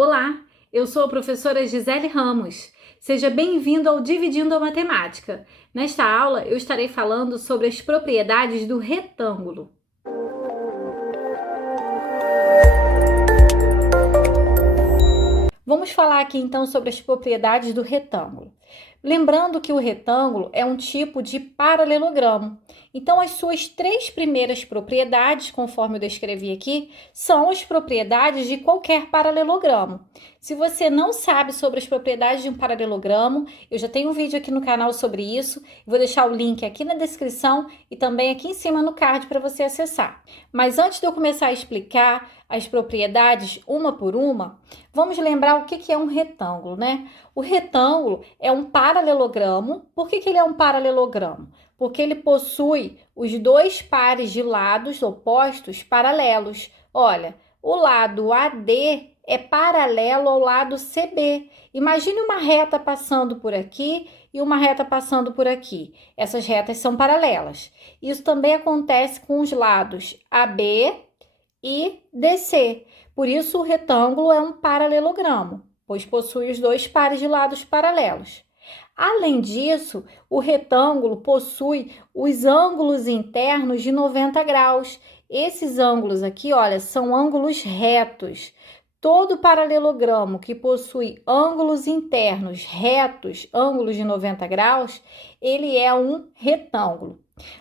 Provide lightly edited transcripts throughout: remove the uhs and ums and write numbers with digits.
Olá, eu sou a professora Gisele Ramos. Seja bem-vindo ao Dividindo a Matemática. Nesta aula, eu estarei falando sobre as propriedades do retângulo. Vamos falar aqui então sobre as propriedades do retângulo. Lembrando que o retângulo é um tipo de paralelogramo. Então, as suas três primeiras propriedades, conforme eu descrevi aqui, são as propriedades de qualquer paralelogramo. Se você não sabe sobre as propriedades de um paralelogramo, eu já tenho um vídeo aqui no canal sobre isso. Vou deixar o link aqui na descrição e também aqui em cima no card para você acessar. Mas antes de eu começar a explicar as propriedades uma por uma, vamos lembrar o que é um retângulo, né? O retângulo é um paralelogramo. Por que ele é um paralelogramo? Porque ele possui os dois pares de lados opostos paralelos. Olha, o lado AD é paralelo ao lado CB. Imagine uma reta passando por aqui e uma reta passando por aqui. Essas retas são paralelas. Isso também acontece com os lados AB e DC. Por isso, o retângulo é um paralelogramo, pois possui os dois pares de lados paralelos. Além disso, o retângulo possui os ângulos internos de 90 graus. Esses ângulos aqui, olha, são ângulos retos. Todo paralelogramo que possui ângulos internos retos, ângulos de 90 graus, ele é um retângulo.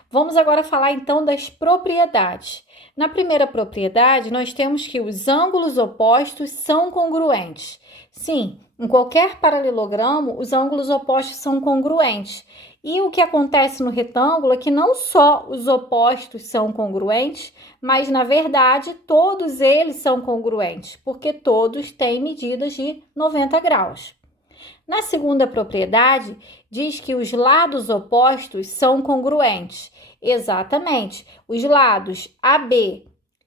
Vamos agora falar então das propriedades. Na primeira propriedade, nós temos que os ângulos opostos são congruentes. Sim, em qualquer paralelogramo, os ângulos opostos são congruentes. E o que acontece no retângulo é que não só os opostos são congruentes, mas, na verdade, todos eles são congruentes, porque todos têm medidas de 90 graus. Na segunda propriedade, diz que os lados opostos são congruentes. Exatamente. Os lados AB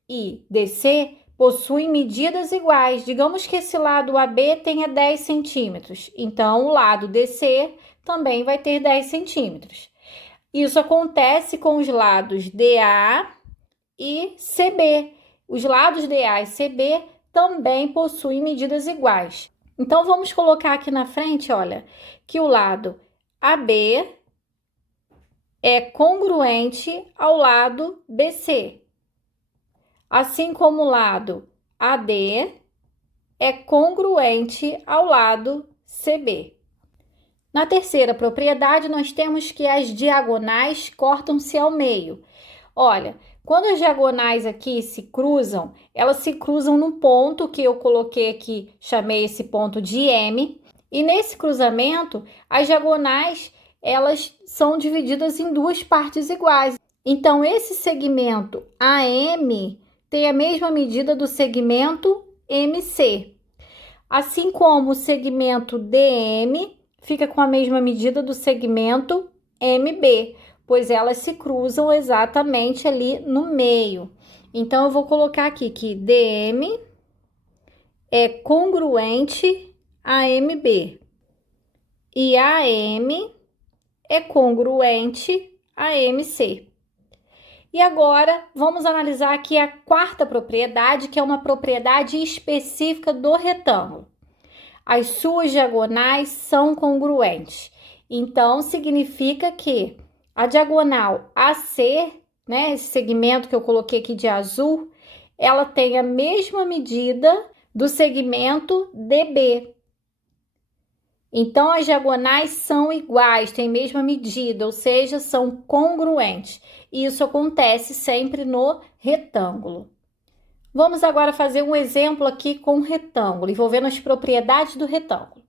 e DC possuem medidas iguais. Digamos que esse lado AB tenha 10 centímetros. Então, o lado DC também vai ter 10 centímetros. Isso acontece com os lados DA e CB. Os lados DA e CB também possuem medidas iguais. Então, vamos colocar aqui na frente, olha, que o lado AB é congruente ao lado BC, assim como o lado AD é congruente ao lado CB. Na terceira propriedade, nós temos que as diagonais cortam-se ao meio. Olha, quando as diagonais aqui se cruzam, elas se cruzam no ponto que eu coloquei aqui, chamei esse ponto de M. E nesse cruzamento, as diagonais, elas são divididas em duas partes iguais. Então, esse segmento AM tem a mesma medida do segmento MC. Assim como o segmento DM fica com a mesma medida do segmento MB, pois elas se cruzam exatamente ali no meio. Então, eu vou colocar aqui que DM é congruente a MB e AM é congruente a MC. E agora, vamos analisar aqui a quarta propriedade, que é uma propriedade específica do retângulo. As suas diagonais são congruentes. Então, significa que a diagonal AC, né, esse segmento que eu coloquei aqui de azul, ela tem a mesma medida do segmento DB. Então, as diagonais são iguais, têm a mesma medida, ou seja, são congruentes. E isso acontece sempre no retângulo. Vamos agora fazer um exemplo aqui com o retângulo, envolvendo as propriedades do retângulo.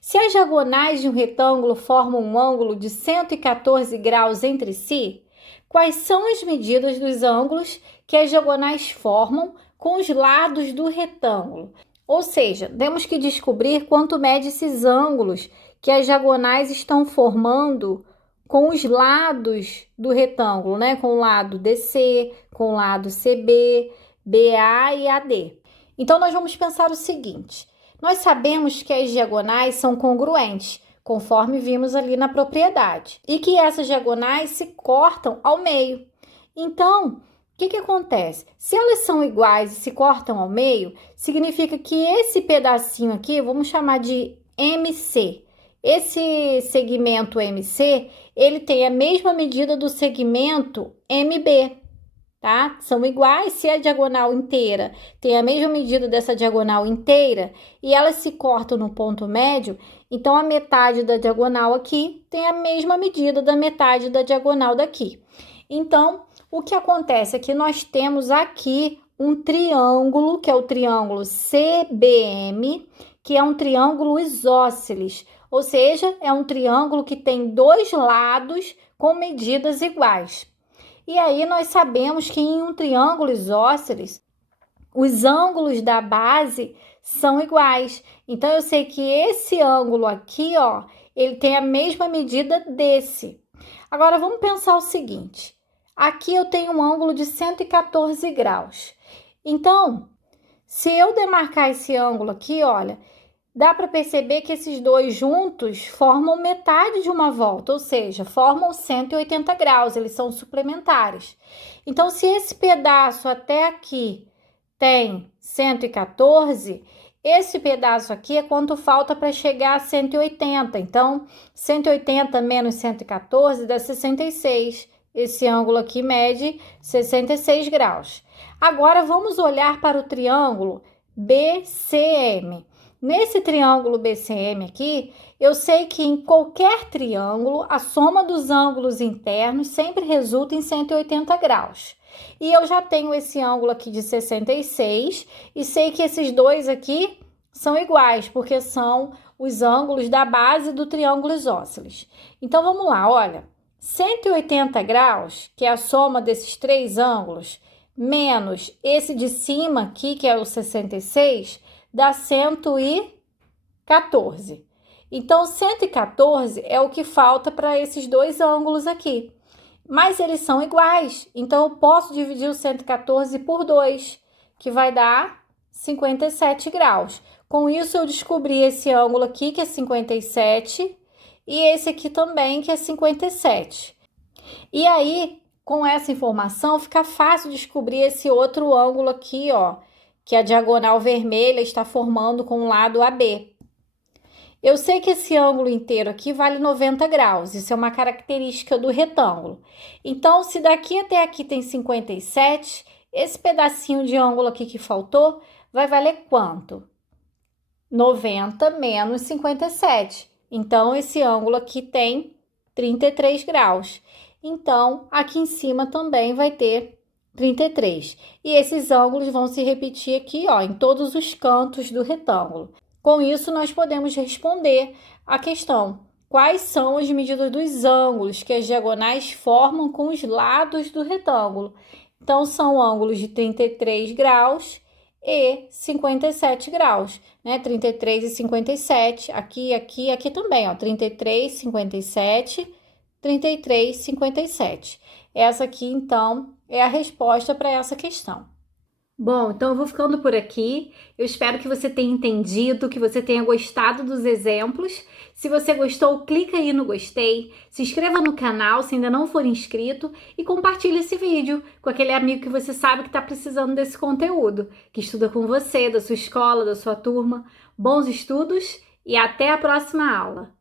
Se as diagonais de um retângulo formam um ângulo de 114 graus entre si, quais são as medidas dos ângulos que as diagonais formam com os lados do retângulo? Ou seja, temos que descobrir quanto mede esses ângulos que as diagonais estão formando com os lados do retângulo, né? Com o lado DC, com o lado CB, BA e AD. Então, nós vamos pensar o seguinte. Nós sabemos que as diagonais são congruentes, conforme vimos ali na propriedade, e que essas diagonais se cortam ao meio. Então, que acontece? Se elas são iguais e se cortam ao meio, significa que esse pedacinho aqui, vamos chamar de MC. Esse segmento MC, ele tem a mesma medida do segmento MB, tá? São iguais se a diagonal inteira tem a mesma medida dessa diagonal inteira e elas se cortam no ponto médio, então a metade da diagonal aqui tem a mesma medida da metade da diagonal daqui. Então, o que acontece é que nós temos aqui um triângulo, que é o triângulo CBM, que é um triângulo isósceles, ou seja, é um triângulo que tem dois lados com medidas iguais. E aí nós sabemos que em um triângulo isósceles, os ângulos da base são iguais. Então, eu sei que esse ângulo aqui, ó, ele tem a mesma medida desse. Agora, vamos pensar o seguinte. Aqui eu tenho um ângulo de 114 graus. Então, se eu demarcar esse ângulo aqui, olha, dá para perceber que esses dois juntos formam metade de uma volta, ou seja, formam 180 graus, eles são suplementares. Então, se esse pedaço até aqui tem 114, esse pedaço aqui é quanto falta para chegar a 180. Então, 180 menos 114 dá 66. Esse ângulo aqui mede 66 graus. Agora, vamos olhar para o triângulo BCM. Nesse triângulo BCM aqui, eu sei que em qualquer triângulo, a soma dos ângulos internos sempre resulta em 180 graus. E eu já tenho esse ângulo aqui de 66 e sei que esses dois aqui são iguais, porque são os ângulos da base do triângulo isósceles. Então, vamos lá, olha. 180 graus, que é a soma desses três ângulos, menos esse de cima aqui, que é o 66, dá 114. Então, 114 é o que falta para esses dois ângulos aqui. Mas eles são iguais, então eu posso dividir o 114 por 2, que vai dar 57 graus. Com isso, eu descobri esse ângulo aqui, que é 57, e esse aqui também, que é 57. E aí, com essa informação, fica fácil descobrir esse outro ângulo aqui, ó, que a diagonal vermelha está formando com o lado AB. Eu sei que esse ângulo inteiro aqui vale 90 graus, isso é uma característica do retângulo. Então, se daqui até aqui tem 57, esse pedacinho de ângulo aqui que faltou vai valer quanto? 90 menos 57. Então, esse ângulo aqui tem 33 graus. Então, aqui em cima também vai ter 33. E esses ângulos vão se repetir aqui, ó, em todos os cantos do retângulo. Com isso, nós podemos responder a questão: quais são as medidas dos ângulos que as diagonais formam com os lados do retângulo? Então, são ângulos de 33 graus e 57 graus, né? 33 e 57, aqui também, ó, 33, 57, 33, 57. Essa aqui, então, é a resposta para essa questão. Bom, então eu vou ficando por aqui. Eu espero que você tenha entendido, que você tenha gostado dos exemplos. Se você gostou, clica aí no gostei, se inscreva no canal se ainda não for inscrito e compartilhe esse vídeo com aquele amigo que você sabe que está precisando desse conteúdo, que estuda com você, da sua escola, da sua turma. Bons estudos e até a próxima aula!